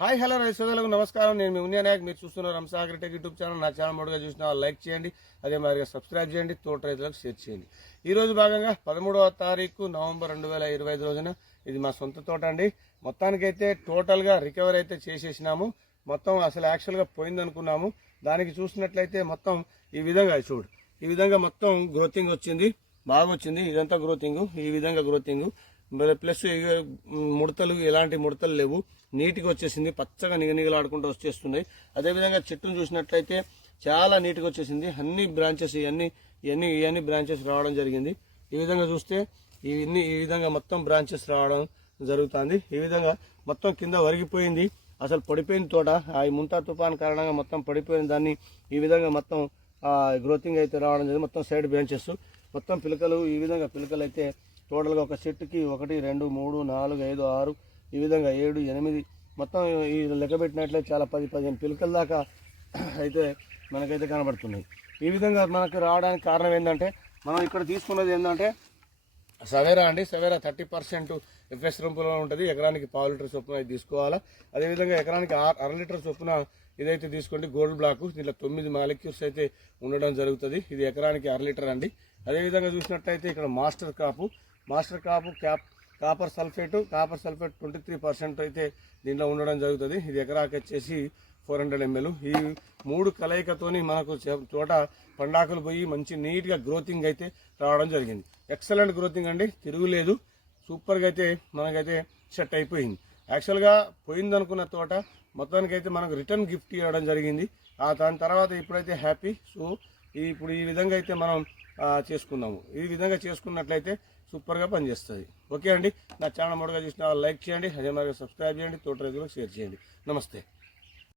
Hi hello రైతు సోదరులకు నమస్కారం. నేను మీ మీరు చూస్తున్న రంసాగర్ టెక్ యూట్యూబ్ ఛానల్. నా ఛానల్ మొదటిగా చూసిన లైక్ చేయండి అదే మాదిరిగా సబ్స్క్రైబ్ చేయండి తోట రైతులకు షేర్ చేయండి. ఈ రోజు భాగంగా పదమూడవ తారీఖు నవంబర్ రెండు వేల ఇరవై ఐదు రోజున ఇది మా సొంత తోట అండి. మొత్తానికైతే టోటల్గా రికవర్ అయితే చేసేసినాము. మొత్తం అసలు యాక్చువల్గా పోయిందనుకున్నాము దానికి చూసినట్లయితే మొత్తం ఈ విధంగా చూడు. ఈ విధంగా మొత్తం గ్రోతింగ్ వచ్చింది. బాగా వచ్చింది. ఇదంతా గ్రోతింగ్ ఈ విధంగా గ్రోతింగ్ ప్లస్ ముడతలు ఎలాంటి ముడతలు లేవు. నీట్గా వచ్చేసింది పచ్చగా నిగనిగలాడుకుంటూ వచ్చేస్తున్నాయి. అదేవిధంగా చెట్టును చూసినట్లయితే చాలా నీట్గా వచ్చేసింది. అన్ని బ్రాంచెస్ ఇవన్నీ ఇవన్నీ ఇవన్నీ బ్రాంచెస్ రావడం జరిగింది. ఈ విధంగా చూస్తే ఇవన్నీ ఈ విధంగా మొత్తం బ్రాంచెస్ రావడం జరుగుతుంది. ఈ విధంగా మొత్తం కింద వరిగిపోయింది. అసలు పడిపోయిన తోట ఆ ముంతా తుఫాన్ కారణంగా మొత్తం పడిపోయిన దాన్ని ఈ విధంగా మొత్తం గ్రోతింగ్ అయితే రావడం జరిగింది. మొత్తం సైడ్ బ్రాంచెస్ మొత్తం పిలకలు ఈ విధంగా పిలకలు అయితే టోటల్గా ఒక చెట్టుకి ఒకటి రెండు మూడు నాలుగు ఐదు ఆరు ఈ విధంగా ఏడు ఎనిమిది. మొత్తం ఈ లెక్క పెట్టినట్లే చాలా పది పదిహేను పిలకల దాకా అయితే మనకైతే కనబడుతున్నాయి. ఈ విధంగా మనకు రావడానికి కారణం ఏంటంటే మనం ఇక్కడ తీసుకున్నది ఏంటంటే సవేరా అండి సవేరా థర్టీ పర్సెంట్ ఎఫ్ఎస్ రంపులో ఉంటుంది. ఎకరానికి పావు లీటర్ చొప్పున ఇది తీసుకోవాలా? అదేవిధంగా ఎకరానికి అర లీటర్ చొప్పున ఇదైతే తీసుకోండి. గోల్డ్ బ్లాక్ దీంట్లో తొమ్మిది మాలిక్యూల్స్ అయితే ఉండడం జరుగుతుంది. ఇది ఎకరానికి అర లీటర్ అండి. అదేవిధంగా చూసినట్టయితే ఇక్కడ మాస్టర్ కాపు మాస్టర్ కాపు cap copper sulphate copper sulphate twenty three percent అయితే దీంట్లో ఉండడం జరుగుతుంది. ఇది ఎకరాకి వచ్చేసి ఫోర్ హండ్రెడ్ ఎంఎల్. ఈ మూడు కలయికతోని మనకు చోట తోట పండాకులు పోయి మంచి నీట్గా గ్రోతింగ్ అయితే రావడం జరిగింది. ఎక్సలెంట్ గ్రోతింగ్ అండి. తిరుగులేదు. సూపర్గా అయితే మనకైతే సెట్ అయిపోయింది. యాక్చువల్గా పోయిందనుకున్న తోట మొత్తానికైతే మనకు రిటర్న్ గిఫ్ట్ ఇవ్వడం జరిగింది. ఆ దాని తర్వాత ఇప్పుడైతే హ్యాపీ. సో ఇప్పుడు ఈ విధంగా అయితే మనం చేసుకుందాము. చేసుకున్నాము ఈ విధంగా చేసుకున్నట్లయితే సూపర్గా పనిచేస్తుంది. ఓకే అండి. నా ఛానల్ మొదటిగా చూసిన లైక్ చేయండి. అదే మరి సబ్స్క్రైబ్ చేయండి. తోట రైతులకు షేర్ చేయండి. నమస్తే.